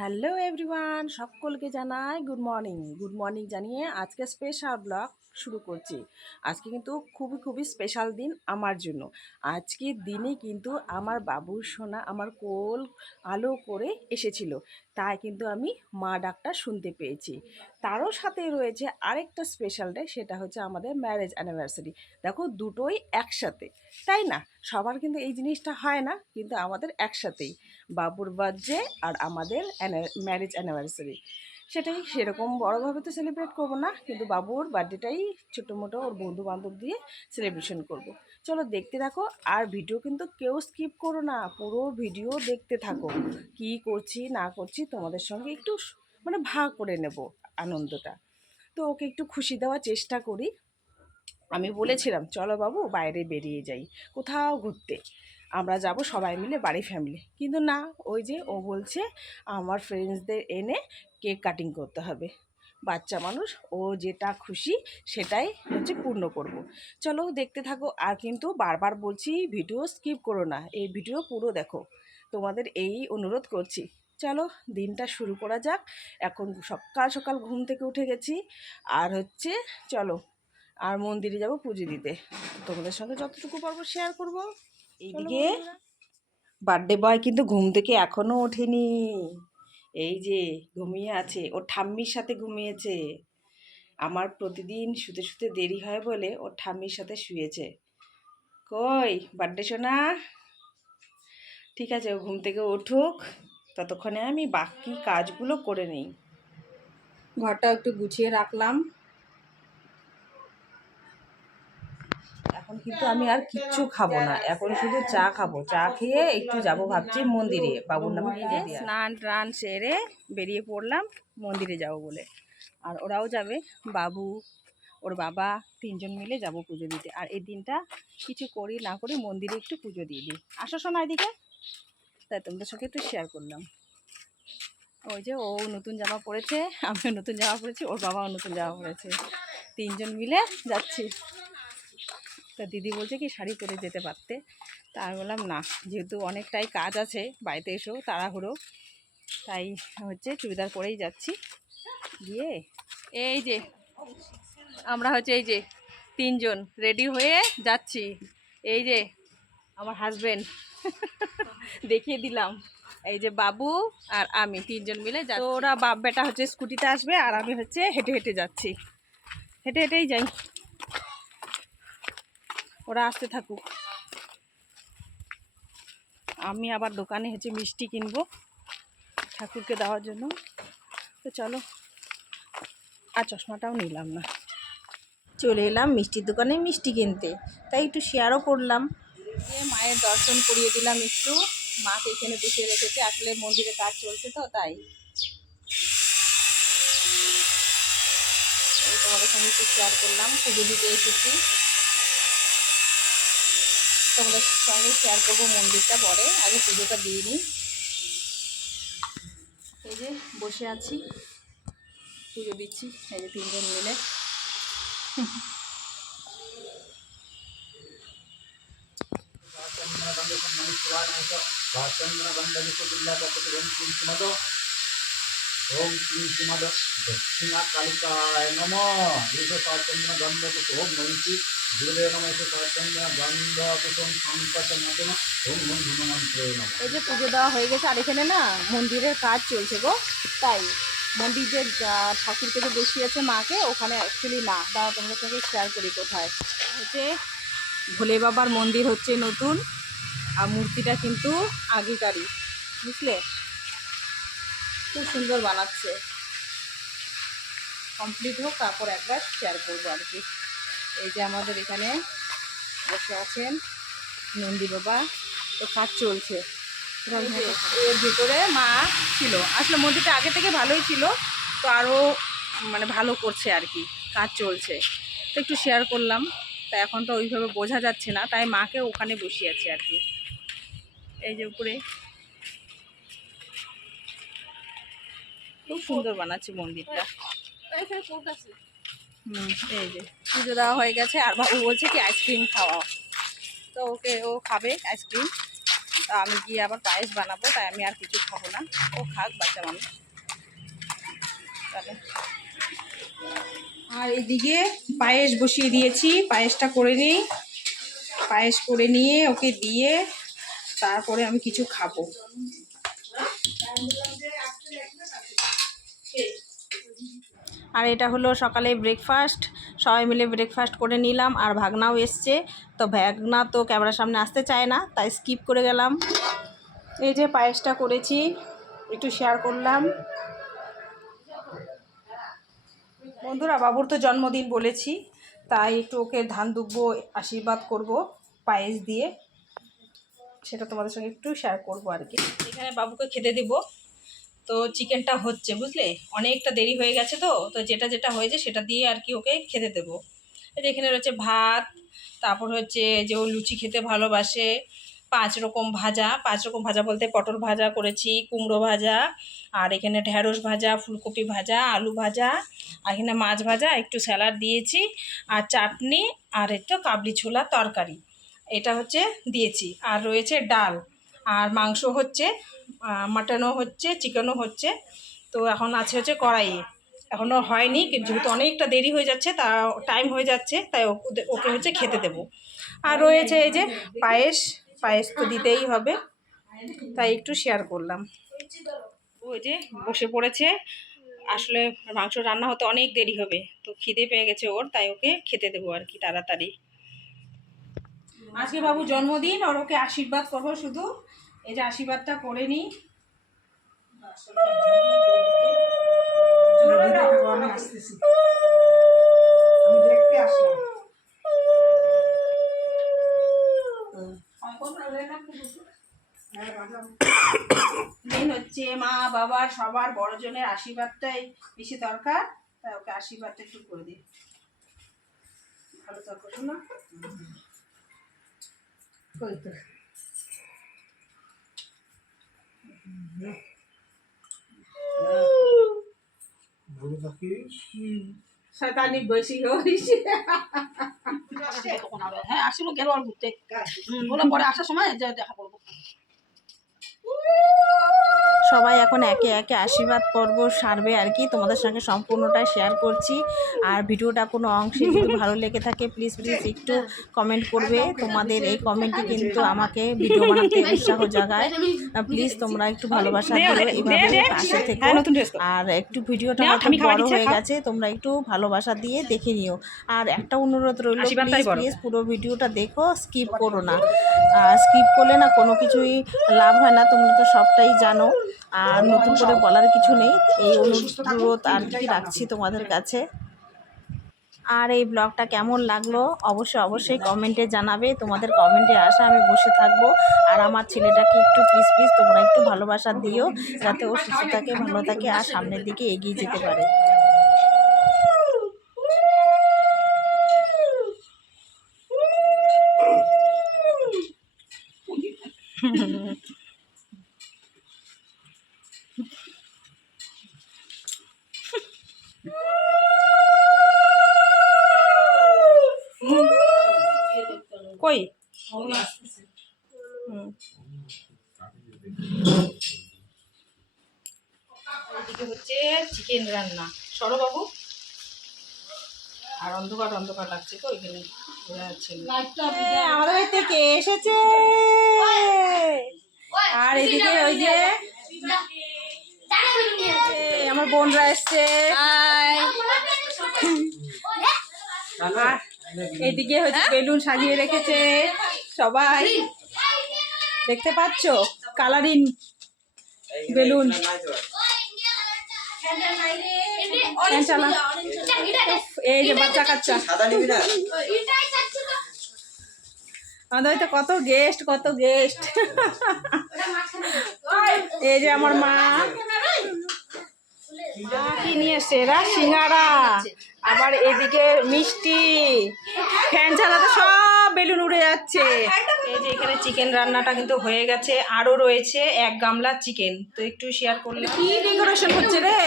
Hello everyone, সকলকে জানাই good morning জানিয়ে আজকে স্পেশাল ব্লগ শুরু করছি। আজকে কিন্তু খুবই স্পেশাল দিন আমার জন্য। আজকের দিনে কিন্তু আমার বাবুর সোনা আমার কোল আলো করে এসেছিল, তাই কিন্তু আমি মা ডাকটা শুনতে পেয়েছি। তারও সাথে রয়েছে আরেকটা স্পেশাল ডে, সেটা হচ্ছে আমাদের ম্যারেজ অ্যানিভার্সারি। দেখো, দুটোই একসাথে, তাই না? সবার কিন্তু এই জিনিসটা হয় না, কিন্তু আমাদের একসাথেই বাবুর বার্থডে আর আমাদের ম্যারেজ অ্যানিভার্সারি। সেটাই সেরকম বড়োভাবে তো সেলিব্রেট করবো না, কিন্তু বাবুর বার্থডেটাই ছোটো মোটো ওর বন্ধু বান্ধব দিয়ে সেলিব্রেশন করব। চলো দেখতে থাকো, আর ভিডিও কিন্তু কেউ স্কিপ করো না, পুরো ভিডিও দেখতে থাকো। কি করছি না করছি তোমাদের সঙ্গে একটু ভাগ করে নেব আনন্দটা। তো ওকে একটু খুশি দেওয়ার চেষ্টা করি। আমি বলেছিলাম চলো বাবু বাইরে বেরিয়ে যাই কোথাও ঘুরতে, আমরা যাব সবাই মিলে বাড়ি ফ্যামিলি, কিন্তু না, ওই যে ও বলছে আমার ফ্রেন্ডসদের এনে কেক কাটিং করতে হবে। বাচ্চা মানুষ, ও যেটা খুশি সেটাই হচ্ছে পূর্ণ করব। চলো দেখতে থাকো, আর কিন্তু বারবার বলছি ভিডিও স্কিপ করো না, এই ভিডিও পুরো দেখো, তোমাদের এই অনুরোধ করছি। চলো দিনটা শুরু করা যাক। এখন সকাল সকাল ঘুম থেকে উঠে গেছি, আর হচ্ছে চলো আর মন্দিরে যাব পুজো দিতে। তোমাদের সঙ্গে যতটুকু পারবো শেয়ার করব। এইদিকে বার্থডে বয় কিন্তু ঘুম থেকে এখনো ওঠেনি, এই যে ঘুমিয়ে আছে, ওর ঠাম্মির সাথে ঘুমিয়েছে। আমার প্রতিদিন শুতে শুতে দেরি হয় বলে ওর ঠাম্মির সাথে শুয়েছে। কই বার্থডে সোনা, ঠিক আছে, ও ঘুম থেকে উঠুক, ততক্ষণে আমি বাকি কাজগুলো করে নিই। ঘরটা একটু গুছিয়ে রাখলাম। এখন কিন্তু আমি আর কিচ্ছু খাবো না, এখন শুধু চা খাবো। চা খেয়ে একটু যাবো ভাবছি মন্দিরে, বাবুর নামে পুজো দিয়ে। স্নান টান সেরে বেরিয়ে পড়লাম মন্দিরে যাব বলে, আর ওরাও যাবে, বাবু ওর বাবা তিনজন মিলে যাব পুজো দিতে। আর এই দিনটা কিছু করি না করি মন্দিরে একটু পুজো দিয়ে দিই। আসো শোনা এদিকে, তাই তোমাদের সঙ্গে একটু শেয়ার করলাম। ওই যে ও নতুন জামা পরেছে, আমিও নতুন জামা পরেছি, ওর বাবাও নতুন জামা পরেছে, তিনজন মিলে যাচ্ছি। তা দিদি বলছে কি শাড়ি পরে যেতে পারতে, তা আমি বললাম না, যেহেতু অনেকটাই কাজ আছে বাড়িতে এসেও তাড়াহুড়ো, তাই হচ্ছে চুড়িদার পরেই যাচ্ছি। গিয়ে এই যে আমরা হচ্ছে এই যে তিনজন রেডি হয়ে যাচ্ছি। এই যে আমার হাজবেন্ড, দেখিয়ে দিলাম, এই যে বাবু আর আমি তিনজন মিলে যাচ্ছি। ওরা বাপ বেটা হচ্ছে স্কুটিতে আসবে, আর আমি হচ্ছে হেঁটে হেঁটে যাচ্ছি, হেঁটে হেঁটেই যাই, ওরা আসতে থাকুক। আমি আবার দোকানে হচ্ছে মিষ্টি কিনবো ঠাকুরকে দেওয়ার জন্য। তো চলো, আর চশমাটাও নিলাম না, চলে এলাম মিষ্টির দোকানে মিষ্টি কিনতে, তাই একটু শেয়ারও করলাম। যে মায়ের দর্শন করিয়ে দিলাম একটু, মাকে এখানে বসিয়ে রেখেছে, আসলে মন্দিরে কাজ চলছে তো তাই। এই তোমাদের সঙ্গে একটু শেয়ার করলাম, পুজো দিতে এসেছি, তোমাদের সঙ্গে শেয়ার করবো মন্দিরটা পরে, আগে পুজোটা দিয়ে নিই। এই যে বসে আছি, পুজো দিচ্ছি, এই যে তিনজন মিলে। ओम श्री श्रीमद दक्षिणा कालिकाय नमः। ये साचंद्र गंध कुसुम ओम नमः गुरुदेव नमः। ये साचंद्र गंध कुसुम संकट नाटन ओम नमः हनुमंत्रे नमः। এই যে পুজো দেওয়া হয়ে গেছে, আর এখানে না মন্দিরের কাজ চলছে গো, তাই মন্দির যে ঠাকুরকে যে বসিয়েছে মাকে, ওখানে অ্যাকচুয়ালি না, দাঁড়া তোমাদের সঙ্গে শেয়ার করি কোথায় হচ্ছে। ভোলে বাবার মন্দির হচ্ছে নতুন, আর মূর্তিটা কিন্তু আগেকারই, বুঝলে, খুব সুন্দর বানাচ্ছে। কমপ্লিট হোক তারপর একবার শেয়ার করবো আর কি। এই যে আমাদের এখানে বসে আছেন নন্দী বাবা, তো কাজ চলছে। এর ভিতরে মা ছিল, আসলে মন্দিরটা আগে থেকে ভালোই ছিল, তো আরও ভালো করছে আর কি, কাজ চলছে, তো একটু শেয়ার করলাম। তা এখন তো ওইভাবে বোঝা যাচ্ছে না, তাই মাকে ওখানে বসিয়েছে আর কি। এই যে উপরে খুব সুন্দর বানাচ্ছে মন্দিরটা। এই যে পুজো দেওয়া হয়ে গেছে, আর বাবু বলছে কি আইসক্রিম খাওয়াও, তো ওকে ও খাবে আইসক্রিম, তা আমি গিয়ে আবার পায়েস বানাবো, তাই আমি আর কিছু খাবো না। ও খাক, বাচ্চা মানুষ। তাহলে আর এদিকে পায়েস বসিয়ে দিয়েছি, পায়েসটা করে নিই। পায়েস করে নিয়ে ওকে দিয়ে তারপরে আমি কিছু খাবো। আর এটা হলো সকালে ব্রেকফাস্ট, সবাই মিলে ব্রেকফাস্ট করে নিলাম। আর ভাগনাও এসছে, তো ভাগনা তো ক্যামেরার সামনে আসতে চায় না, তাই স্কিপ করে গেলাম। এই যে পায়েসটা করেছি, একটু শেয়ার করলাম। বন্ধুরা, বাবুর তো জন্মদিন বলেছি, তাই একটু ওকে ধান দুব্বো আশীর্বাদ করব পায়েস দিয়ে, সেটা তোমাদের সঙ্গে একটু শেয়ার করবো আর কি। এখানে বাবুকে খেতে দেবো। তো চিকেনটা হচ্ছে, বুঝলে, অনেকটা দেরি হয়ে গেছে, তো যেটা যেটা হয়েছে সেটা দিয়ে আর কি ওকে খেতে দেবো। এই যে এখানে রয়েছে ভাত, তারপর হচ্ছে যে ও লুচি খেতে ভালোবাসে, 5 রকম ভাজা। 5 রকম ভাজা বলতে পটল ভাজা করেছি, কুমড়ো ভাজা, আর এখানে ঢ্যাঁড়স ভাজা, ফুলকপি ভাজা, আলু ভাজা, আর এখানে মাছ ভাজা, একটু স্যালাড দিয়েছি, আর চাটনি, আর একটু কাবলি ছোলা তরকারি, এটা হচ্ছে দিয়েছি। আর রয়েছে ডাল, আর মাংস হচ্ছে, মাটনও হচ্ছে, চিকেনও হচ্ছে। তো এখন আছে হচ্ছে কড়াইয়ে, এখনও হয়নি, যেহেতু অনেকটা দেরি হয়ে যাচ্ছে, তা টাইম হয়ে যাচ্ছে, তাই ওকে হচ্ছে খেতে দেবো। আর রয়েছে এই যে পায়েস, পায়েস তো দিতেই হবে, তাই একটু শেয়ার করলাম। ওই যে বসে পড়েছে, আসলে মাংস রান্না হতে অনেক দেরি হবে, তো খিদে পেয়ে গেছে ওর, তাই ওকে খেতে দেবো আর কি তাড়াতাড়ি। আজকে বাবু জন্মদিন, আর ওকে আশীর্বাদ করবো শুধু। এই যে আশীর্বাদটা করে নিই। মেন হচ্ছে মা বাবার সবার বড়জনের আশীর্বাদটাই বেশি দরকার, তাই ওকে আশীর্বাদটা একটু করে দিই। ভালো থাকো শোনা। ভালো থাকিস। শয়তানি বেশি হইস। হ্যাঁ, আসিল গেল আর ঘুরতে, বলে পরে আসার সময় দেখা করবো। সবাই এখন একে একে আশীর্বাদ পর্ব সারবে আর কি, তোমাদের সঙ্গে সম্পূর্ণটা শেয়ার করছি। আর ভিডিওটা কোনো অংশে যদি ভালো লেগে থাকে প্লিজ একটু কমেন্ট করবে। তোমাদের এই কমেন্টই কিন্তু আমাকে ভিডিও বানাতে উৎসাহ জাগায়। প্লিজ তোমরা একটু ভালোবাসা দিও, এভাবে পাশে থেকো। আর একটু ভিডিওটা বড় হয়ে গেছে, তোমরা একটু ভালোবাসা দিয়ে দেখে নিও। আর একটা অনুরোধ রইল, প্লিজ পুরো ভিডিওটা দেখো, স্কিপ করো না। স্কিপ করলে না কোনো কিছুই লাভ হয় না, তোমরা তো সবটাই জানো। আর নতুন করে বলার কিছু নেই, এই অনুরোধ আর কি রাখছি তোমাদের কাছে। আর এই ব্লগটা কেমন লাগলো অবশ্যই কমেন্টে জানাবে। তোমাদের কমেন্টে আসা আমি বসে থাকবো। আর আমার ছেলেটাকে একটু প্লিজ তোমরা একটু ভালোবাসা দিও, যাতে ও সুস্থ থাকে, ভালো থাকে, আর সামনের দিকে এগিয়ে যেতে পারে। কই এদিকে হচ্ছে চিকেন রান্না, সরো বাবু। আর অন্ধকার লাগছে তো ওইখানে আমাদের বাড়িতে কে এসেছে। আর এদিকে ওই যে আমার বোনরা এসছে। এইদিকে হচ্ছে বেলুন সাজিয়ে রেখেছে সবাই, দেখতে পাচ্ছ, কালারিং বেলুন। এই যে বাচ্চা কাচ্চা, আমাদের হয়তো কত গেস্ট। এই যে আমার মা কি নিয়ে এসছে, এরা সিঙ্গারা, আবার এদিকে মিষ্টি, ফ্যান চালাতে সব বেলুন উড়ে যাচ্ছে। এই যে এখানে চিকেন রান্নাটা কিন্তু হয়ে গেছে, আরো রয়েছে 1 গামলা চিকেন, তো একটু শেয়ার করলে। কি ডেকোরেশন হচ্ছে রে।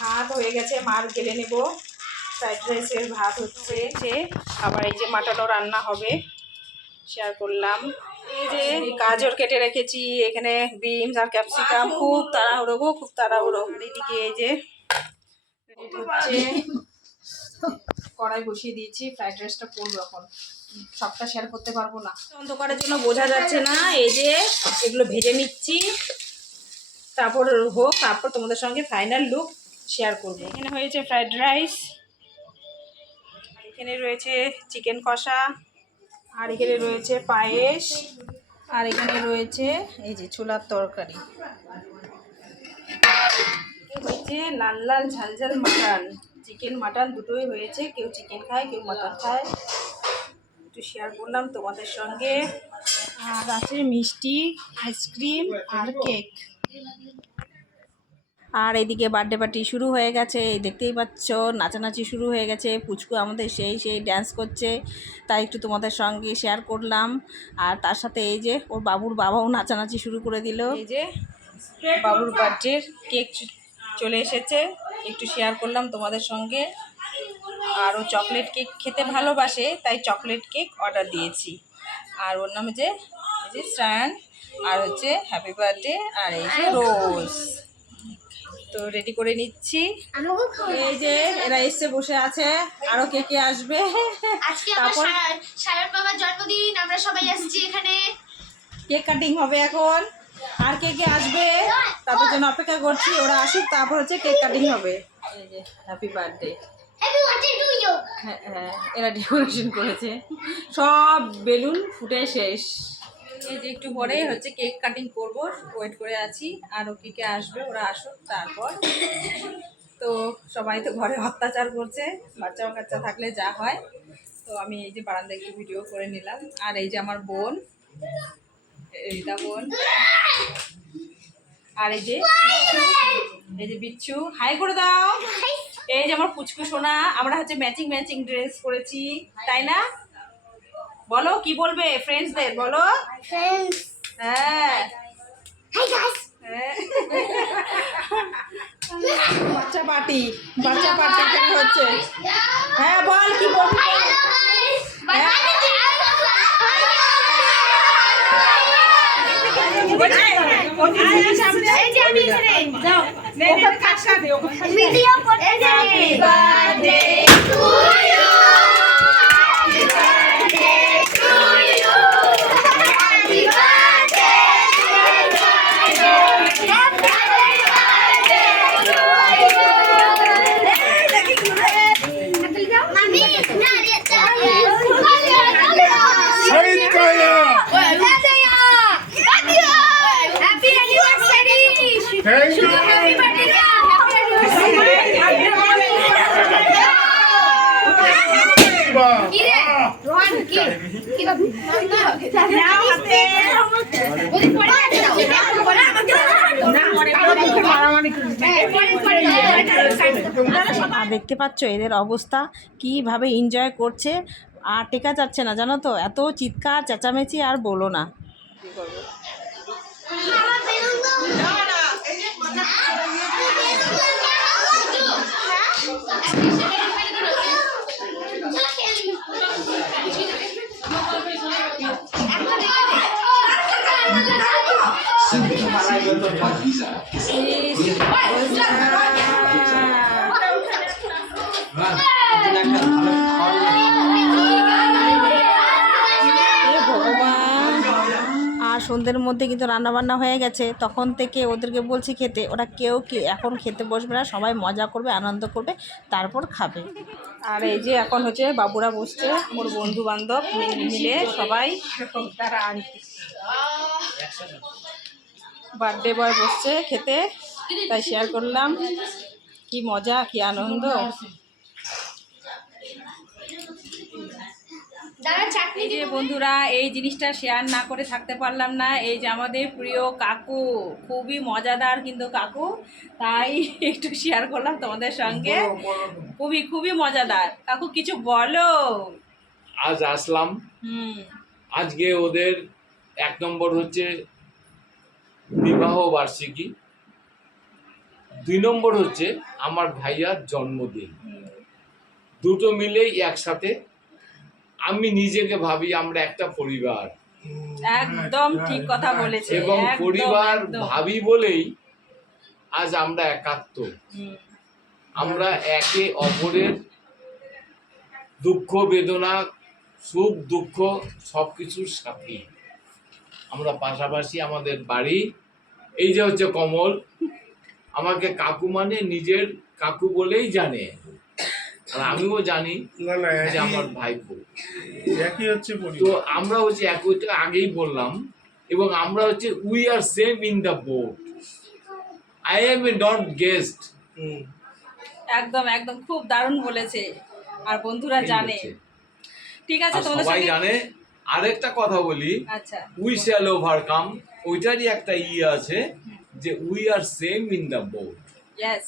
ভাত হয়ে গেছে, মার গেলে নেব। ফ্রাইড রাইসের ভাত হচ্ছে, আবার এই যে মাটনও রান্না হবে, শেয়ার করলাম। এই যে গাজর কেটে রেখেছি, এখানে বিনস আর ক্যাপসিকাম, খুব তাড়াহুড়ো গো, খুব তাড়াহুড়ো। এদিকে এই যে হচ্ছে কড়াই বসিয়ে দিয়েছি, ফ্রাইড রাইসটা করবো এখন। সবটা শেয়ার করতে পারবো না, অন্ধকারের জন্য বোঝা যাচ্ছে না। এই যে এগুলো ভেজে নিচ্ছি, তারপর হোক, তারপর তোমাদের সঙ্গে ফাইনাল লুক শেয়ার করবো। এখানে হয়েছে ফ্রাইড রাইস, এখানে রয়েছে চিকেন কষা, আর এখানে রয়েছে পায়েস, আর এখানে রয়েছে এই যে ছোলার তরকারি, হয়েছে লাল লাল ঝাল ঝাল মাটন। চিকেন মাটন দুটোই হয়েছে, কেউ চিকেন খায় কেউ মাটন খায়, একটু শেয়ার করলাম তোমাদের সঙ্গে। আর আছে মিষ্টি, আইসক্রিম আর কেক। আর এদিকে বার্থডে পার্টি শুরু হয়ে গেছে, এই দেখতেই পাচ্ছ নাচানাচি শুরু হয়ে গেছে। পুচকু আমাদের সেই ড্যান্স করছে, তাই একটু তোমাদের সঙ্গে শেয়ার করলাম। আর তার সাথে এই যে ওর বাবুর বাবাও নাচানাচি শুরু করে দিল। এই যে বাবুর বার্থডের কেক চলে এসেছে, একটু শেয়ার করলাম তোমাদের সঙ্গে। আর ও চকলেট কেক খেতে ভালোবাসে, তাই চকলেট কেক অর্ডার দিয়েছি। আর ওর নাম যে এই যে শ্রায়ন, আর হচ্ছে হ্যাপি বার্থডে, আর এই যে রোজ। তো রেডি করে নিচ্ছি। এই যে এরা এসে বসে আছে, আরো কে কে আসবে। আজকে আমার সায়ন বাবার জন্মদিন, আমরা সবাই আসছি এখানে। কেক কাটিং হবে এখন, আর কে কে আসবে তাদের জন্য অপেক্ষা করছি। ওরা আসুক, তারপর হচ্ছে কেক কাটিং হবে। এই যে happy birthday. Happy birthday to you. হ্যাঁ, এরা ডেকোরেশন করেছে, সব বেলুন ফুটে শেষ। এই যে একটু পরে হচ্ছে কেক কাটিং করব, ওয়েট করে আছি। আরও কে কে আসবে, ওরা আসুক তারপর। তো সবাই তো ঘরে অত্যাচার করছে, বাচ্চা কাচ্চা থাকলে যা হয়। তো আমি এই যে বারান্দায় একটু ভিডিও করে নিলাম। আর এই যে আমার বোন, এইটা বোন, আর এই যে বিচ্ছু, হাই করে দাও। এই যে আমার পুচকু সোনা, আমরা হচ্ছে ম্যাচিং ম্যাচিং ড্রেস পরেছি, তাই না? বলো কি বলবে ফ্রেন্ডসদের, বলো। ফ্রেন্ডস, হ্যাঁ, হাই গাইস। বাচ্চা পার্টি এখানে হচ্ছে। হ্যাঁ বল, কি বলবি? Hello guys. ভিডিও করতে যাই। Birthday to you, happy birthday to you, happy birthday, মামি না রে Shahid Kaya happy anniversary. Thank you. Happy birthday, Rohan কি কি নাও হাতে ওই পড়ে আর দেখতে পাচ্ছ এদের অবস্থা, কিভাবে এনজয় করছে। আর টেকা যাচ্ছে না, জানো তো, এত চিৎকার চেঁচামেচি আর বলো না। আর সন্ধ্যের মধ্যে কিন্তু রান্নাবান্না হয়ে গেছে, তখন থেকে ওদেরকে বলছি খেতে, ওরা কেউ এখন খেতে বসবে না, সবাই মজা করবে, আনন্দ করবে, তারপর খাবে। আর এই যে এখন হচ্ছে বাবুরা বসছে, ওর বন্ধু বান্ধব মিলে সবাই, তারা বার্থডে বয় বসছে খেতে, তাই শেয়ার করলাম। কি মজা, কি আনন্দ। এই যে বন্ধুরা, এই জিনিসটা শেয়ার না করে থাকতে পারলাম না। এই যে আমাদের প্রিয় কাকু, খুবই মজাদার কিন্তু কাকু, তাই একটু শেয়ার করলাম তোমাদের সঙ্গে। খুবই মজাদার। কাকু কিছু বলো। আজ আসলাম, আজকে ওদের 1 নম্বর হচ্ছে বিবাহ বার্ষিকী, 2 নম্বর হচ্ছে আমার ভাইয়ার জন্মদিন। দুটো মিলেই একসাথে। আমি নিজেকে ভাবি আমরা একটা পরিবার, একদম ঠিক কথা বলেছে, এবং একদম, পরিবার একদম। ভাবি বলেই আজ আমরা একাত্ম। হুম, আমরা একে অপরের দুঃখ বেদনা, সুখ দুঃখ সবকিছুর সাথে আমরা পাশাপাশি। আমাদের বাড়ি এই যে হচ্ছে কমল, আমাকে কাকু মানে নিজের কাকু বলেই জানে, আর আমিও জানি না না যে আমার ভাইপো। একই হচ্ছে তো পরিবার। আমরা হচ্ছে একই, আগেই বললাম, এবং আমরা হচ্ছে we are same in the boat. I am a not guest. Hmm. একদম একদম খুব দারুণ বলেছে, আর বন্ধুরা জানে। ঠিক আছে, তোমাদের সবাই সঙ্গে জানে। আরেকটা কথা বলি, আচ্ছা, উই শ্যাল ওভারকাম, ওইটারই একটা আছে যে we are same in the boat. Yes.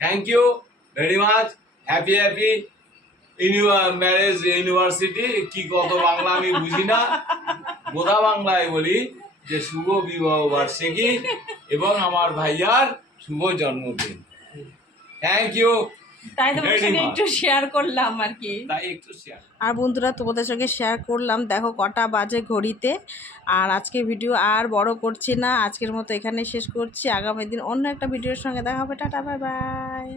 Thank you very much. Happy happy in your marriage university. কি কত বাংলা আমি বুঝি না, গোদা বাংলায় বলি যে শুভ বিবাহ বার্ষিকী এবং আমার ভাইয়ার শুভ জন্মদিন। থ্যাংক ইউ তাই তোমাদের সঙ্গে একটু শেয়ার করলাম আর কি। তাই একটু শেয়ার। আর বন্ধুরা তোমাদের সঙ্গে শেয়ার করলাম, দেখো কটা বাজে ঘড়িতে। আর আজকে ভিডিও আর বড় করছি না, আজকের মতো এখানে শেষ করছি। আগামী দিন অন্য একটা ভিডিওর সঙ্গে দেখা হবে। Tata, bye bye.